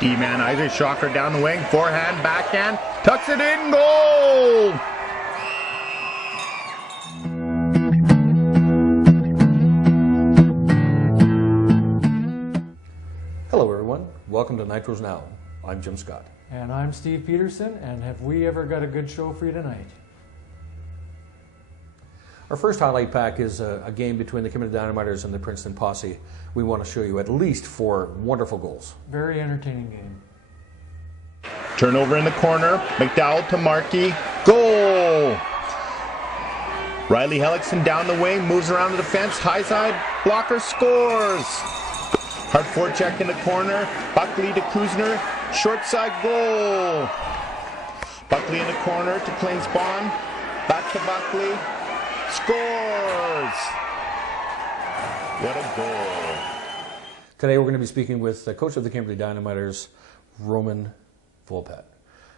D-man Isaac Shocker down the wing, forehand, backhand, tucks it in, goal! Hello everyone, welcome to Nitros Now. I'm Jim Scott. And I'm Steve Peterson, and have we ever got a good show for you tonight? Our first highlight pack is a game between the Kimberley Dynamiters and the Princeton Posse. We want to show you at least 4 wonderful goals. Very entertaining game. Turnover in the corner, McDowell to Markey, goal! Riley Hellickson down the wing, moves around the defense, high side, blocker scores! Hard forecheck in the corner, Buckley to Kuzner, short side goal! Buckley in the corner to Klainsbond, back to Buckley, scores! What a goal. Today we're going to be speaking with the coach of the Kimberley Dynamiters, Roman Volpat.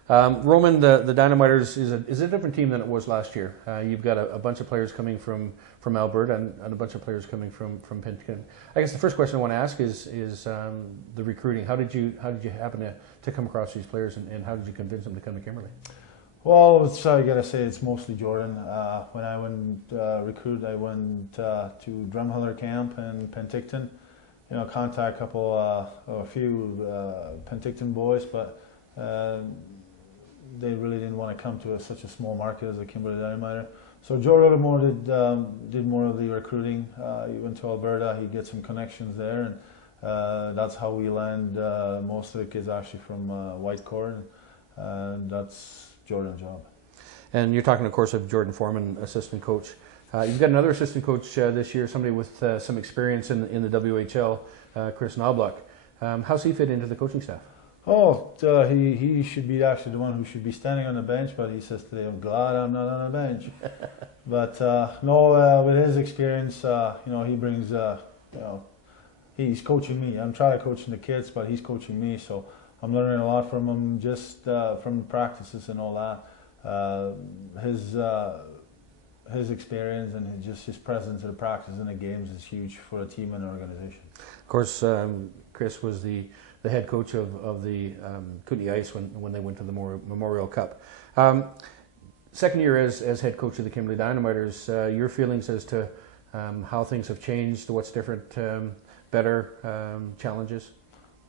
Roman, the Dynamiters is a different team than it was last year. You've got a bunch of players coming from Alberta and a bunch of players coming from Penticton. I guess the first question I want to ask is the recruiting. How did you happen to come across these players, and how did you convince them to come to Kimberley? Well, I gotta say it's mostly Jordan. When I went recruit, I went to Drumheller Camp in Penticton. You know, contact a few Penticton boys, but they really didn't want to come to such a small market as the Kimberley Dynamiter. So Joe Rodamore did more of the recruiting. He went to Alberta. He get some connections there, and that's how we land most of the kids actually from Whitecourt, and that's Jordan's job. And you're talking, of course, of Jordan Foreman, assistant coach. You've got another assistant coach this year, somebody with some experience in the WHL, Chris Knobloch. How's he fit into the coaching staff? Oh, he should be actually the one who should be standing on the bench, but he says today, I'm glad I'm not on the bench. But no, with his experience, he brings, he's coaching me. I'm trying to coach the kids, but he's coaching me, so I'm learning a lot from him, just from practices and all that. His experience and his presence at the practice and the games is huge for a team and an organization. Of course, Chris was the head coach of the Kootenay Ice when they went to the Memorial Cup. Second year as head coach of the Kimberley Dynamiters, your feelings as to how things have changed, what's different, better, challenges?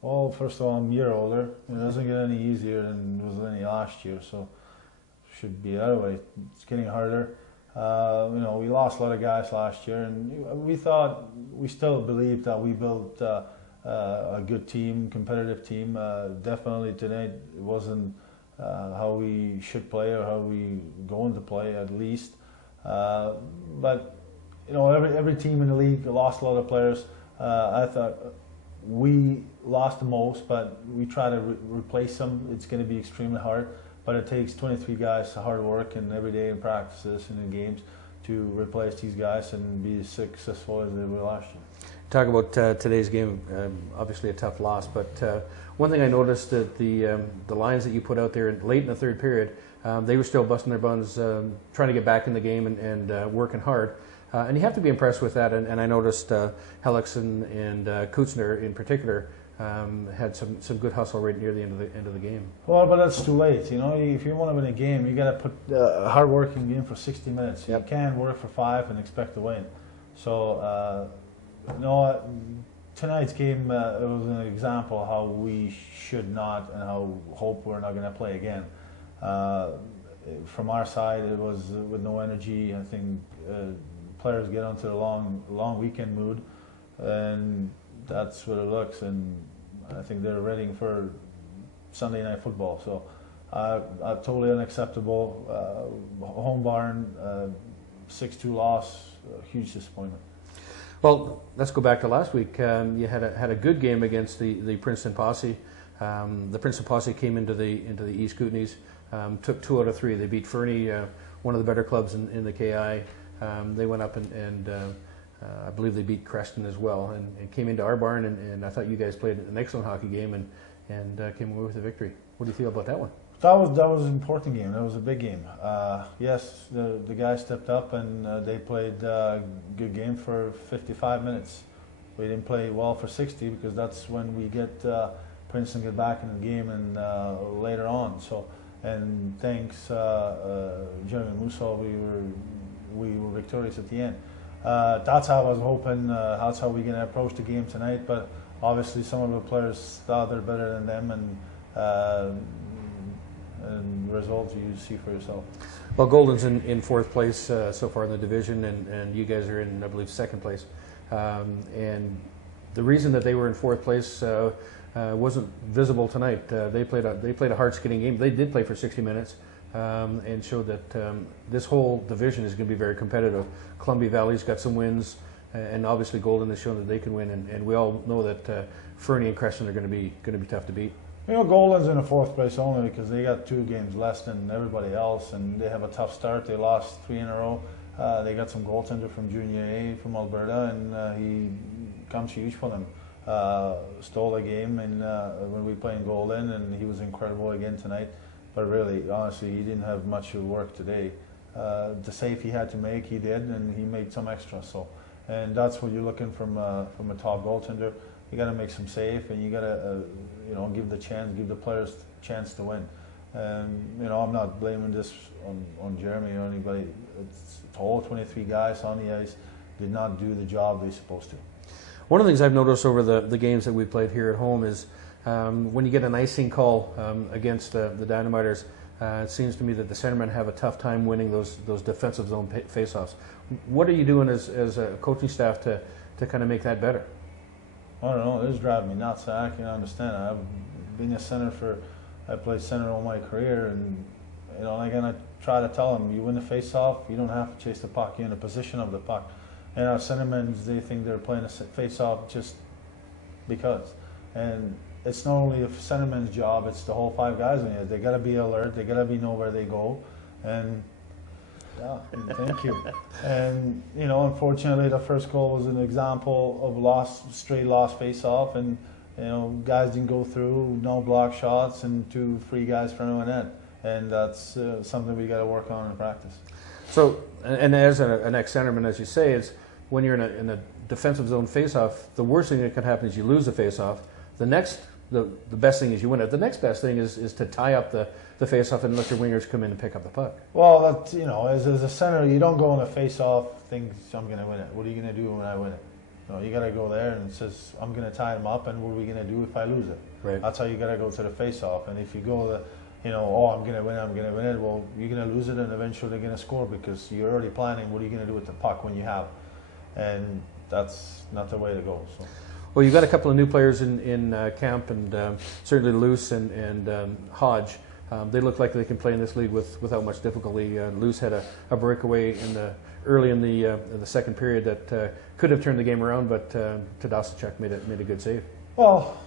Well, first of all, I'm a year older. It doesn't get any easier than it was any last year, so it should be that way. It's getting harder. We lost a lot of guys last year, and we still believe that we built a good team, competitive team. Definitely today it wasn't how we should play or how we going to play at least. But every team in the league lost a lot of players. I thought we lost the most, but we try to replace them. It's going to be extremely hard, but it takes 23 guys hard work and every day in practices and in games to replace these guys and be as successful as they were last year. Talk about today's game, obviously a tough loss, but one thing I noticed that the lines that you put out there late in the third period, they were still busting their buns, trying to get back in the game and working hard. And you have to be impressed with that, and I noticed Hellickson and Kuzner in particular had some good hustle right near the end of the game. Well, but that's too late. If you want to win a game, you got to put a hard working game for 60 minutes. Yep. You can't work for 5 and expect to win. So, tonight's game it was an example of how we should not and how hope we're not going to play again. From our side, it was with no energy. I think players get onto the long weekend mood, and that's what it looks. And I think they're ready for Sunday night football. So, totally unacceptable. Home barn, 6-2 loss, huge disappointment. Well, let's go back to last week. You had a good game against the Princeton Posse. The Princeton Posse came into the East Kootenays, took 2 out of 3. They beat Fernie, one of the better clubs in the KI. They went up and I believe they beat Creston as well, and came into our barn. And I thought you guys played an excellent hockey game and came away with a victory. What do you feel about that one? That was an important game. That was a big game. Yes, the guys stepped up and they played a good game for 55 minutes. We didn't play well for 60 because that's when we get Princeton get back in the game and later on. So, and thanks Jeremy Musso, we were victorious at the end. That's how I was hoping. That's how we're going to approach the game tonight. But obviously, some of the players thought they're better than them, and the results you see for yourself. Well, Golden's in fourth place so far in the division, and you guys are in, I believe, second place. And the reason that they were in fourth place wasn't visible tonight. They played a hard-skating game. They did play for 60 minutes and showed that this whole division is going to be very competitive. Columbia Valley's got some wins, and obviously Golden has shown that they can win. And we all know that Fernie and Crescent are going to be tough to beat. You know, Golden's in the fourth place only because they got 2 games less than everybody else, and they have a tough start. They lost 3 in a row. They got some goaltender from Junior A from Alberta, and he comes huge for them. Stole a game and when we played in Golden, and he was incredible again tonight. But really, honestly, he didn't have much of work today. The save he had to make, he did, and he made some extra. So, and that's what you're looking from a top goaltender. You got to make some save, and you got to give the players chance to win. And I'm not blaming this on Jeremy or anybody. It's all 23 guys on the ice did not do the job they're supposed to. One of the things I've noticed over the games that we've played here at home is when you get an icing call against the Dynamiters, it seems to me that the centermen have a tough time winning those defensive zone faceoffs. What are you doing as a coaching staff to kind of make that better? I don't know. This is driving me nuts. I can understand. I've been a center I played center all my career, and again, I try to tell them, you win the face-off, you don't have to chase the puck. You're in the position of the puck. And our centermen, they think they're playing a face-off just because. And it's not only a centerman's job; it's the whole 5 guys in here. They got to be alert. They got to know where they go. And yeah, thank you. And unfortunately, the first goal was an example of straight lost face-off, and guys didn't go through, no block shots, and 2 free guys front of the net. And that's something we got to work on in practice. So, and as an ex-centerman, as you say, is when you're in a defensive zone face-off, the worst thing that can happen is you lose the face-off. The best thing is you win it. The next best thing is to tie up the face-off and let your wingers come in and pick up the puck. Well, that's, as a center, you don't go in a face-off thinking, I'm going to win it. What are you going to do when I win it? You got to go there and it says, I'm going to tie them up, and what are we going to do if I lose it? Right. That's how you got to go to the face-off. And if you go I'm going to win it, well, you're going to lose it, and eventually they're going to score because you're already planning what are you going to do with the puck when you have. And that's not the way to go. So. Well, you've got a couple of new players in camp, and certainly Luce and Hodge. They look like they can play in this league without much difficulty. Luce had a breakaway early in the second period that could have turned the game around, but Tadasicek made a good save. Well,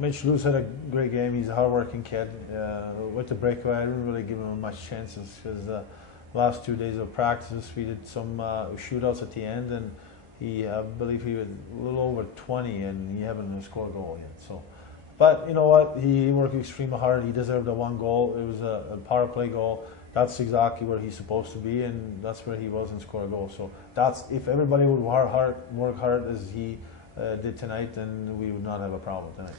Mitch Luce had a great game. He's a hard-working kid. With the breakaway, I didn't really give him much chances because the last 2 days of practice we did some shootouts at the end, and I believe he was a little over 20, and he haven't scored a goal yet. So, but you know what? He worked extremely hard. He deserved the 1 goal. It was a power play goal. That's exactly where he's supposed to be, and that's where he was and scored a goal. So that's if everybody would work hard as he did tonight, then we would not have a problem tonight.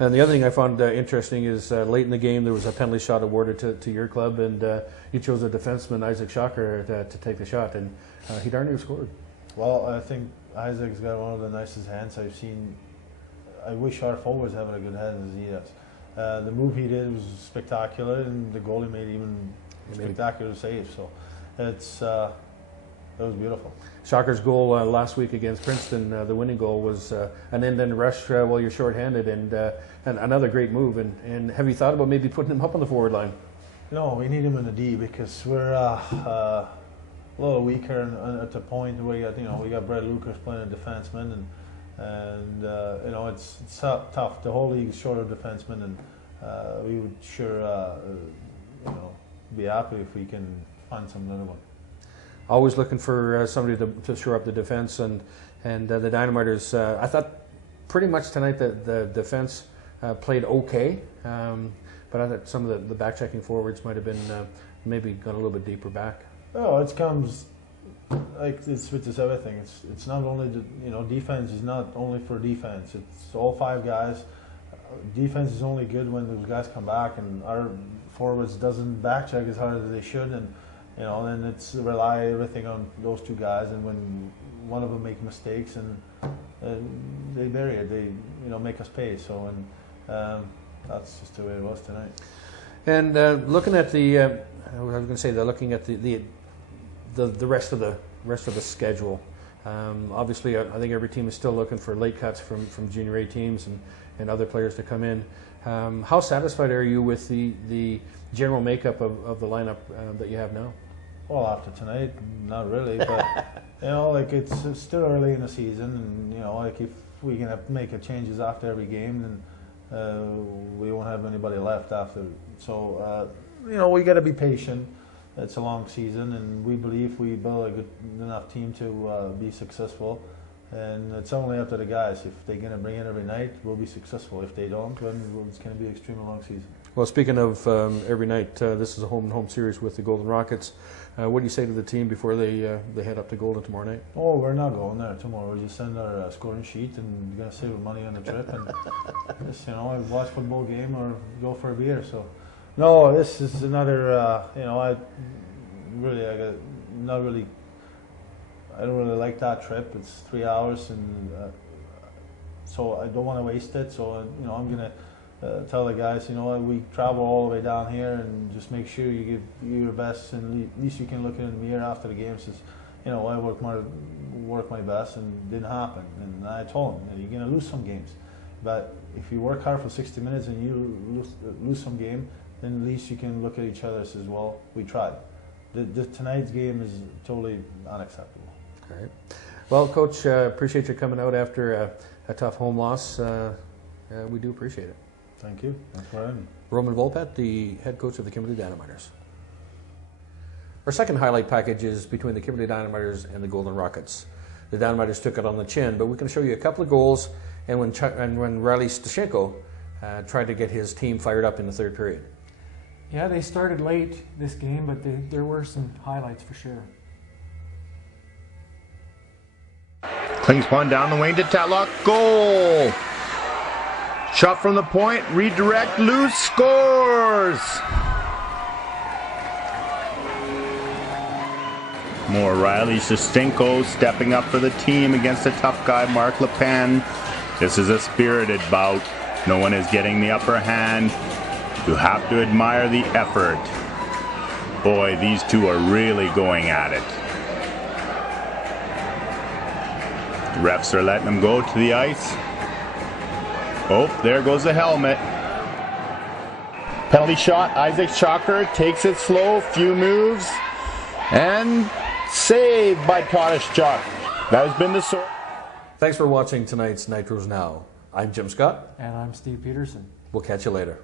And the other thing I found interesting is late in the game there was a penalty shot awarded to your club, and you chose a defenseman, Isaac Shocker, to take the shot, and he darn near scored. Well, I think Isaac's got one of the nicest hands I've seen. I wish our forwards having a good hand as he does. The move he did was spectacular, and the goalie made even spectacular save. So it was beautiful. Shocker's goal last week against Princeton, the winning goal, was an end-to-end rush while you're shorthanded, and another great move. And have you thought about maybe putting him up on the forward line? No, we need him in the D because we're a little weaker at the point where we got Brett Lucas playing a defenseman, and it's tough. The whole league is short of defensemen, and we would sure be happy if we can find some another one. Always looking for somebody to shore up the defense, and the Dynamiters. I thought pretty much tonight that the defense played okay, but I thought some of the back-checking forwards might have been maybe gone a little bit deeper back. Oh, it comes like it's with this everything. It's not only defense is not only for defense. It's all 5 guys defense is only good when those guys come back and our forwards doesn't back check as hard as they should, and then it's rely everything on those two guys. And when one of them make mistakes and they bury it, they make us pay. So that's just the way it was tonight. And looking at the, I was going to say they're looking at the rest of the schedule. Obviously, I think every team is still looking for late cuts from junior A teams and other players to come in. How satisfied are you with the general makeup of the lineup that you have now? Well, after tonight, not really, but it's still early in the season, and if we can make changes after every game, then we won't have anybody left after. So we got to be patient. It's a long season, and we believe we build a good enough team to be successful. And it's only up to the guys. If they're going to bring it every night, we'll be successful. If they don't, then it's going to be an extremely long season. Well, speaking of every night, this is a home-and-home series with the Golden Rockets. What do you say to the team before they head up to Golden tomorrow night? Oh, we're not going there tomorrow. We'll just send our scoring sheet, and we're going to save money on the trip, and just watch a football game or go for a beer. So, no, this is another. I don't really like that trip. It's 3 hours, and so I don't want to waste it. So I'm gonna tell the guys, we travel all the way down here, and just make sure you give your best, and at least you can look in the mirror after the game. Says, I work my best, and it didn't happen. And I told them, you're gonna lose some games, but if you work hard for 60 minutes and you lose some game, then at least you can look at each other and says, well, we tried. Tonight's game is totally unacceptable. All right. Well, Coach, appreciate you coming out after a tough home loss. We do appreciate it. Thank you. Thanks for having me. Roman Volpet, the head coach of the Kimberley Dynamiters. Our second highlight package is between the Kimberley Dynamiters and the Golden Rockets. The Dynamiters took it on the chin, but we can show you a couple of goals and when Riley Stashenko tried to get his team fired up in the third period. Yeah, they started late this game, but there were some highlights for sure. Clings one down the wing to Tatlock. Goal! Shot from the point, redirect, loose, scores! More Riley Stashenko stepping up for the team against a tough guy, Mark Lepen. This is a spirited bout. No one is getting the upper hand. You have to admire the effort. Boy, these two are really going at it. The refs are letting them go to the ice. Oh, there goes the helmet. Penalty shot, Isaac Shocker takes it slow, few moves, and saved by Todashchuk. That has been the source. Thanks for watching tonight's Nitros Now. I'm Jim Scott. And I'm Steve Peterson. We'll catch you later.